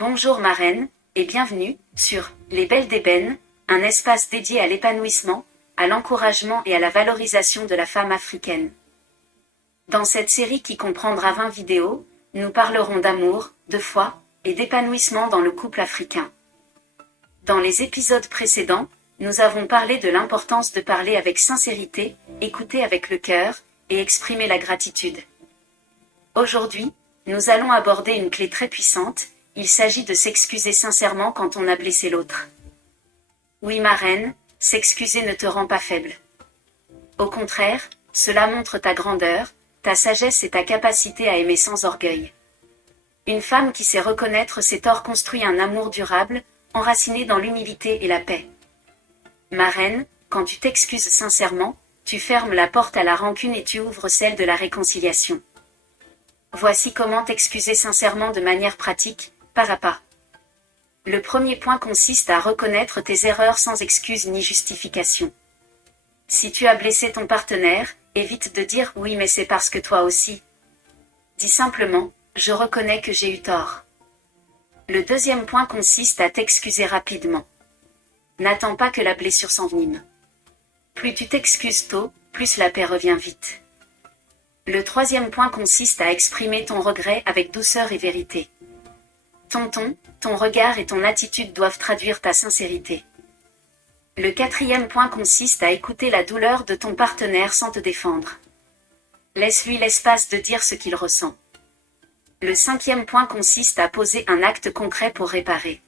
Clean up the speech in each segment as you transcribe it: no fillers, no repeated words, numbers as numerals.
Bonjour ma reine, et bienvenue sur Les Belles d'Ébène, un espace dédié à l'épanouissement, à l'encouragement et à la valorisation de la femme africaine. Dans cette série qui comprendra 20 vidéos, nous parlerons d'amour, de foi et d'épanouissement dans le couple africain. Dans les épisodes précédents, nous avons parlé de l'importance de parler avec sincérité, écouter avec le cœur et exprimer la gratitude. Aujourd'hui, nous allons aborder une clé très puissante. Il s'agit de s'excuser sincèrement quand on a blessé l'autre. Oui ma reine, s'excuser ne te rend pas faible. Au contraire, cela montre ta grandeur, ta sagesse et ta capacité à aimer sans orgueil. Une femme qui sait reconnaître ses torts construit un amour durable, enraciné dans l'humilité et la paix. Ma reine, quand tu t'excuses sincèrement, tu fermes la porte à la rancune et tu ouvres celle de la réconciliation. Voici comment t'excuser sincèrement de manière pratique, pas à pas. Le premier point consiste à reconnaître tes erreurs sans excuse ni justification. Si tu as blessé ton partenaire, évite de dire « oui mais c'est parce que toi aussi ». Dis simplement « je reconnais que j'ai eu tort ». Le deuxième point consiste à t'excuser rapidement. N'attends pas que la blessure s'envenime. Plus tu t'excuses tôt, plus la paix revient vite. Le troisième point consiste à exprimer ton regret avec douceur et vérité. Ton ton, ton regard et ton attitude doivent traduire ta sincérité. Le quatrième point consiste à écouter la douleur de ton partenaire sans te défendre. Laisse-lui l'espace de dire ce qu'il ressent. Le cinquième point consiste à poser un acte concret pour réparer.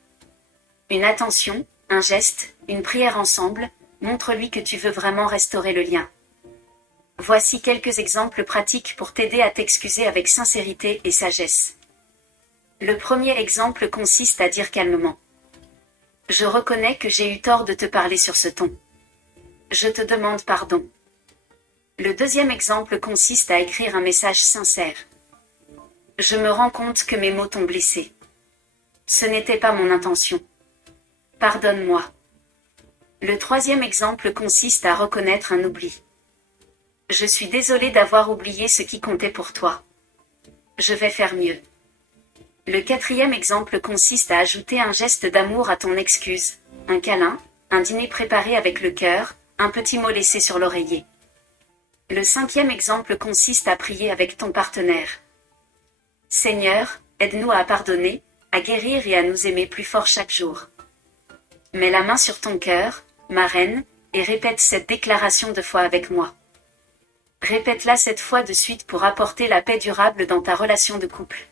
Une attention, un geste, une prière ensemble, montre-lui que tu veux vraiment restaurer le lien. Voici quelques exemples pratiques pour t'aider à t'excuser avec sincérité et sagesse. Le premier exemple consiste à dire calmement. Je reconnais que j'ai eu tort de te parler sur ce ton. Je te demande pardon. Le deuxième exemple consiste à écrire un message sincère. Je me rends compte que mes mots t'ont blessé. Ce n'était pas mon intention. Pardonne-moi. Le troisième exemple consiste à reconnaître un oubli. Je suis désolée d'avoir oublié ce qui comptait pour toi. Je vais faire mieux. Le quatrième exemple consiste à ajouter un geste d'amour à ton excuse, un câlin, un dîner préparé avec le cœur, un petit mot laissé sur l'oreiller. Le cinquième exemple consiste à prier avec ton partenaire. Seigneur, aide-nous à pardonner, à guérir et à nous aimer plus fort chaque jour. Mets la main sur ton cœur, ma reine, et répète cette déclaration de foi avec moi. Répète-la 7 fois de suite pour apporter la paix durable dans ta relation de couple.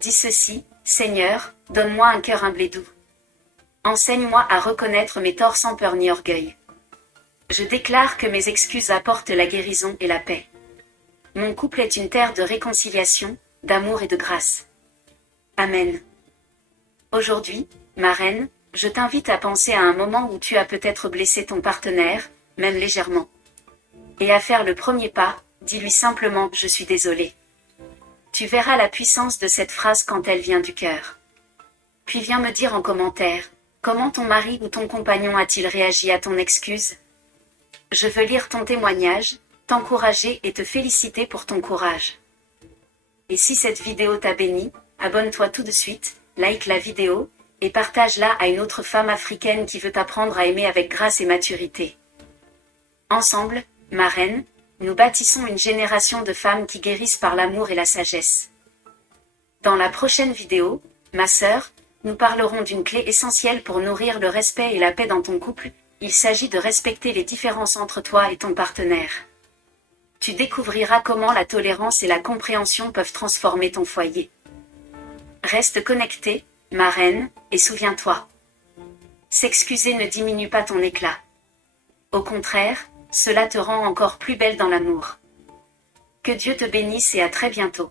Dis ceci, Seigneur, donne-moi un cœur humble et doux. Enseigne-moi à reconnaître mes torts sans peur ni orgueil. Je déclare que mes excuses apportent la guérison et la paix. Mon couple est une terre de réconciliation, d'amour et de grâce. Amen. Aujourd'hui, ma reine, je t'invite à penser à un moment où tu as peut-être blessé ton partenaire, même légèrement. Et à faire le premier pas, dis-lui simplement « je suis désolée ». Tu verras la puissance de cette phrase quand elle vient du cœur. Puis viens me dire en commentaire, comment ton mari ou ton compagnon a-t-il réagi à ton excuse? Je veux lire ton témoignage, t'encourager et te féliciter pour ton courage. Et si cette vidéo t'a béni, abonne-toi tout de suite, like la vidéo, et partage-la à une autre femme africaine qui veut apprendre à aimer avec grâce et maturité. Ensemble, ma reine, nous bâtissons une génération de femmes qui guérissent par l'amour et la sagesse. Dans la prochaine vidéo, ma sœur, nous parlerons d'une clé essentielle pour nourrir le respect et la paix dans ton couple. Il s'agit de respecter les différences entre toi et ton partenaire. Tu découvriras comment la tolérance et la compréhension peuvent transformer ton foyer. Reste connecté, ma reine, et souviens-toi. S'excuser ne diminue pas ton éclat. Au contraire, cela te rend encore plus belle dans l'amour. Que Dieu te bénisse et à très bientôt.